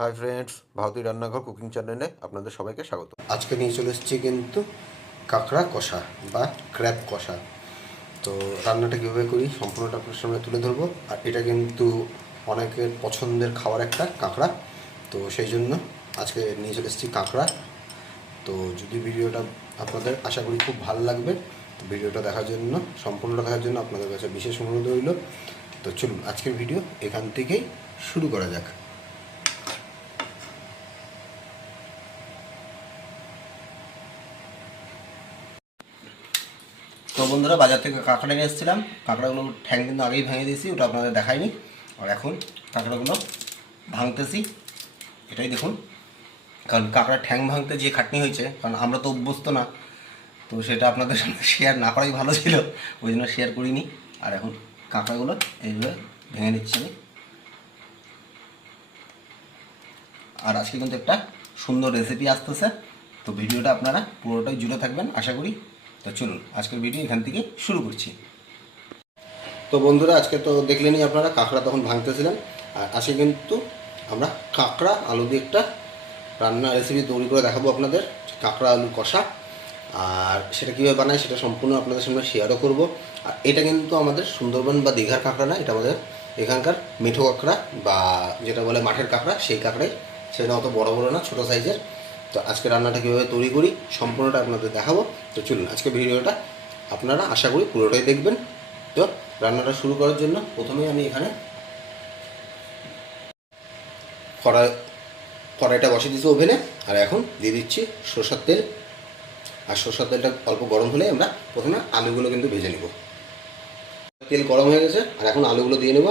Hi friends ভারতীয় রান্নাঘর cooking চ্যানেলে আপনাদের সবাইকে স্বাগত। আজকে নিয়ে চলে এসেছি কিন্তু কাঁকড়া কষা বা ক্র্যাপ কষা। তো রান্নাটা কীভাবে করি সম্পূর্ণটা আপনার সামনে তুলে ধরবো। আর এটা কিন্তু অনেকের পছন্দের খাবার একটা কাঁকড়া। তো সেই জন্য আজকে নিয়ে চলে এসেছি কাঁকড়া। তো যদি ভিডিওটা আপনাদের আশা করি খুব ভালো লাগবে ভিডিওটা দেখার জন্য, সম্পূর্ণটা দেখার জন্য আপনাদের কাছে বিশেষ অনুরোধ রইল। তো চলুন আজকের ভিডিও এখান থেকেই শুরু করা যাক। তো বন্ধুরা বাজার থেকে কাঁকড়া নিয়ে এসেছিলাম। কাঁকড়াগুলো ঠ্যাং কিন্তু আগেই ভেঙে দিয়েছি, ওটা আপনাদের দেখাইনি। আর এখন কাঁকড়াগুলো ভাঙতেছি। এটাই দেখুন। কারণ কাঁকড়া ঠ্যাং ভাঙতে যে খাটনি হয়েছে, কারণ আমরা তো অভ্যস্ত না, তো সেটা আপনাদের সঙ্গে শেয়ার না করাই ভালো ছিল, ওই জন্য শেয়ার করিনি। আর এখন কাঁকড়াগুলো এইভাবে ভেঙে নিচ্ছি আমি। আর আজকে কিন্তু একটা সুন্দর রেসিপি আসতেছে। তো ভিডিওটা আপনারা পুরোটাই জুড়ে থাকবেন, আশা করি তো চলুন, আজকের ভিডিও এখান থেকে শুরু করছি। তো বন্ধুরা, আজকে তো দেখলেনই আপনারা, কাঁকড়া তখন ভাঙতেছিলাম। আর আজকে কিন্তু আমরা কাঁকড়া আলু দিয়ে একটা রান্না রেসিপি তৈরি করে দেখাবো আপনাদের, কাঁকড়া আলু কষা। আর সেটা কীভাবে বানায় সেটা সম্পূর্ণ আপনাদের সামনে শেয়ারও করব। আর এটা কিন্তু আমাদের সুন্দরবন বা দীঘার কাঁকড়া না, এটা আমাদের এখানকার মিঠো কাঁকড়া বা যেটা বলে মাঠের কাঁকড়া, সেই কাঁকড়াই। সেটা অত বড় বড় না, ছোটো সাইজের তো আজকে রান্নাটা কীভাবে তৈরি করি সম্পূর্ণটা আপনাদের দেখাবো। তো চলুন আজকে ভিডিওটা আপনারা আশা করি পুরোটাই দেখবেন। তো রান্নাটা শুরু করার জন্য প্রথমেই আমি এখানে কড়াই, কড়াইটা বসিয়ে দিচ্ছি ওভেনে, আর এখন দিয়ে দিচ্ছি সরষার তেল। আর সরষার তেলটা অল্প গরম হলে আমরা প্রথমে আলুগুলো কিন্তু ভেজে নেব। তেল গরম হয়ে গেছে, আর এখন আলুগুলো দিয়ে নেব।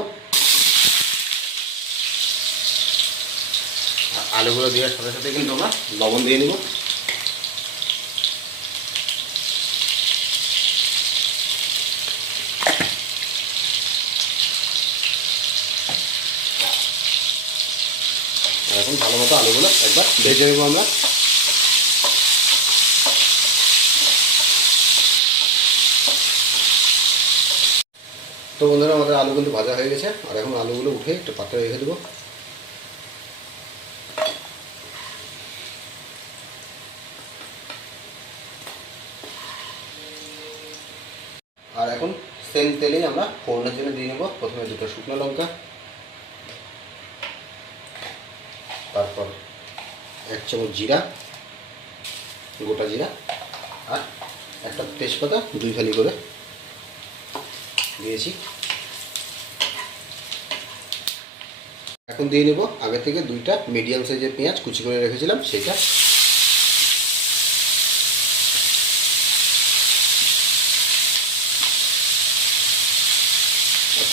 আলুগুলো দেওয়ার সাথে সাথে কিন্তু আমরা লবণ দিয়ে নেব। এখন ভালো মতো আলুগুলো একবার ভেজে নেব আমরা। তো বন্ধুরা, আমাদের আলু কিন্তু ভাজা হয়ে গেছে। আর এখন আলুগুলো উঠে একটু পাত্রে রেখে দেবো আর এখন সেম তেলেই আমরা ফোড়নের জন্য দিয়ে নেব। প্রথমে দুটো শুকনো লঙ্কা, তারপর এক চামচ জিরা, গোটা জিরা, আর একটা তেজপাতা দুই ফালি করে দিয়েছি। এখন দিয়ে নেব আগে থেকে দুইটা মিডিয়াম সাইজের পেঁয়াজ কুচি করে রেখেছিলাম, সেটা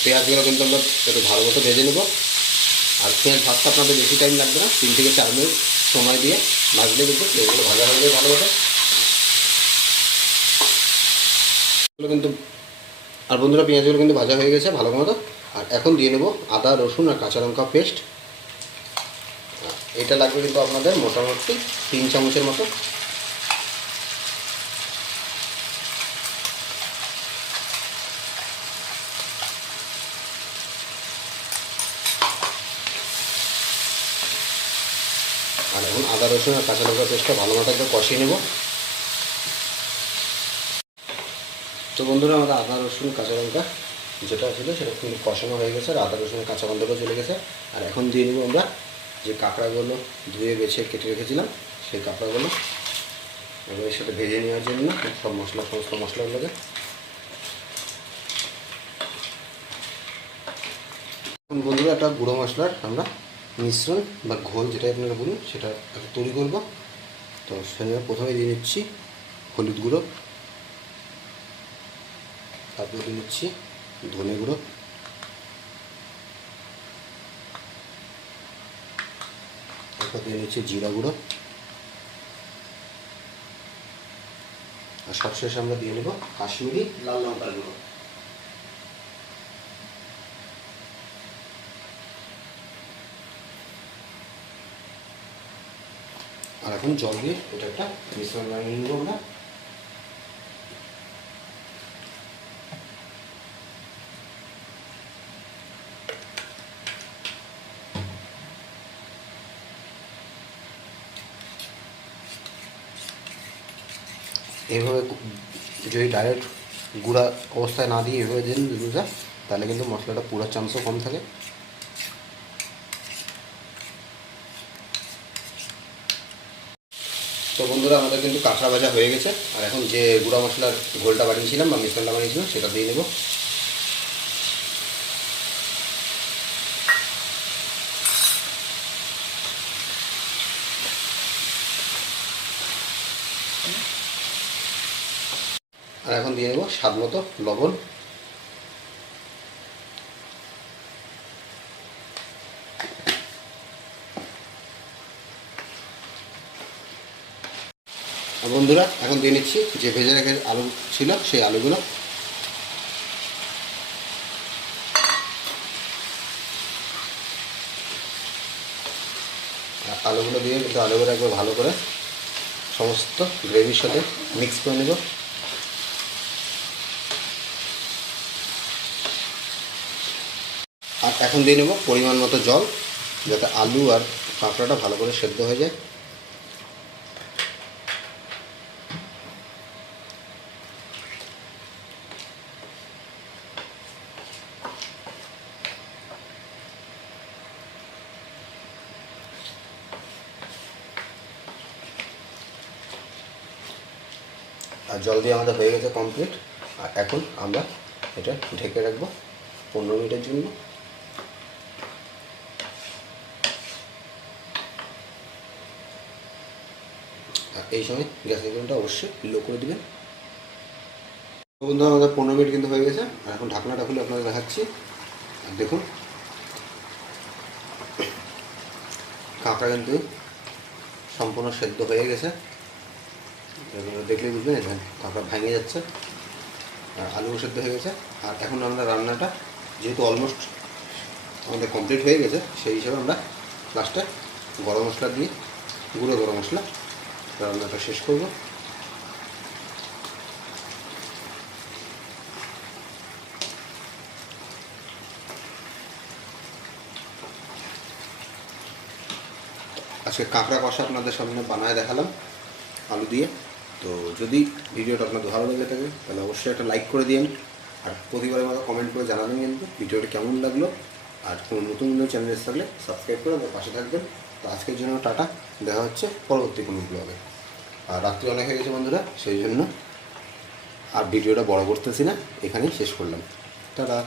পেঁয়াজগুলো কিন্তু আমরা একটু ভালো মতো ভেজে নেব। আর পেঁয়াজ ভাজতে আপনাদের বেশি টাইম লাগবে না। তিন থেকে চার মিনিট সময় দিয়ে ভাজলে কিন্তু এগুলো ভাজা হয়ে যাবে ভালো মতো। এগুলো কিন্তু আর বন্ধুরা, পেঁয়াজগুলো কিন্তু ভাজা হয়ে গেছে ভালো মতো। আর এখন দিয়ে নেব আদা, রসুন আর কাঁচা লঙ্কা পেস্ট এটা লাগবে কিন্তু আপনাদের মোটামুটি তিন চামচের মতো। আর এখন আদা, রসুন আর কাঁচা লঙ্কা পেস্টটা ভালো মতো একটু কষিয়ে নেব। তো বন্ধুরা, আমাদের আদা, রসুন, কাঁচা লঙ্কা যেটা ছিল সেটা কিন্তু কষানো হয়ে গেছে আর আদা রসুনের কাঁচা গন্ধটাও চলে গেছে। আর এখন দিয়ে নেব আমরা যে কাঁকড়াগুলো ধুয়ে বেছে কেটে রেখেছিলাম, সেই কাঁকড়াগুলো এবার সাথে ভেজে নেওয়ার জন্য সব মশলা, সমস্ত মশলাগুলোকে বন্ধুরা, একটা গুঁড়ো মশলার আমরা মিশ্রণ বা ঘোল যেটা আপনারা বলুন, সেটা তৈরি করব। তো সেটা প্রথমে দিয়ে নিচ্ছি হলুদ গুঁড়ো। তারপরে দিয়ে নিচ্ছি ধনে গুঁড়ো। তারপর দিয়ে নিচ্ছি জিরা গুঁড়ো। আর সবশেষে আমরা দিয়ে নেব কাশ্মীরি লাল লঙ্কার গুঁড়ো। আর এখন জল দিয়ে এটা একটা মিশ্রণ বানিয়ে নেব আমরা। এইভাবে যদি ডাইরেক্ট গুঁড়া অবস্থায় না দিয়ে এভাবে দিন দুধটা, তাহলে কিন্তু মশলাটা পুরো চান্সও কম থাকে। তো বন্ধুরা, আমাদের কিন্তু কাঁকড়া ভাজা হয়ে গেছে। আর এখন যে গুঁড়া মশলার ঘোলটা বানিয়েছিলাম বা মিশ্রণটা বানিয়েছিলাম, সেটা দিয়ে নেব আর এখন দিয়ে নেব স্বাদ মতো লবণ। বন্ধুরা, এখন দিয়ে নিচ্ছি যে ভেজে রেখে আলু ছিল, সেই আলুগুলো। আলুগুলো দিয়ে কিন্তু আলুগুলো একবার ভালো করে সমস্ত গ্রেভির সাথে মিক্স করে নেব। আর এখন দিয়ে নেব পরিমাণ মতো জল, যাতে আলু আর কাঁকড়াটা ভালো করে সেদ্ধ হয়ে যায়। আর জল দিয়ে আমাদের হয়ে গেছে কমপ্লিট আর এখন আমরা এটা ঢেকে রাখব পনেরো মিনিটের জন্য। আর এই সময় গ্যাসের ফ্লেমটা অবশ্যই লো করে দিবেন। তো বন্ধুরা, আমাদের পনেরো মিনিট কিন্তু হয়ে গেছে। আর এখন ঢাকনাটা খুলে আপনাদের দেখাচ্ছি। আর দেখুন কাঁকড়া কিন্তু সম্পূর্ণ সেদ্ধ হয়ে গেছে। দেখলেই বুঝবেন এটা কাঁকড়া ভেঙে যাচ্ছে, আর আলু সেদ্ধ হয়ে গেছে। আর এখন আমরা রান্নাটা, যেহেতু অলমোস্ট আমাদের কমপ্লিট হয়ে গেছে, সেই হিসাবে আমরা লাস্টে গরম মশলা দিয়ে, গুঁড়ো গরম মশলা রান্নাটা শেষ করব। আজকে কাঁকড়া কষা আপনাদের সামনে বানায় দেখালাম, আলু দিয়ে। তো যদি ভিডিওটা আপনাদের ভালো লেগে থাকে, তাহলে অবশ্যই একটা লাইক করে দিন আর প্রতিবারের মতো কমেন্ট করে জানাবেন কিন্তু ভিডিওটা কেমন লাগল। আর কোনো নতুন নতুন চ্যানেল থাকলে সাবস্ক্রাইব করে আমার পাশে থাকবেন। তো আজকের জন্য টাটা, দেখা হচ্ছে পরবর্তী কোনো ব্লগে আর রাত্রি অনেক হয়ে গেছে বন্ধুরা, সেই জন্য আর ভিডিওটা বড় করতেছি না, এখানেই শেষ করলাম। টাটা।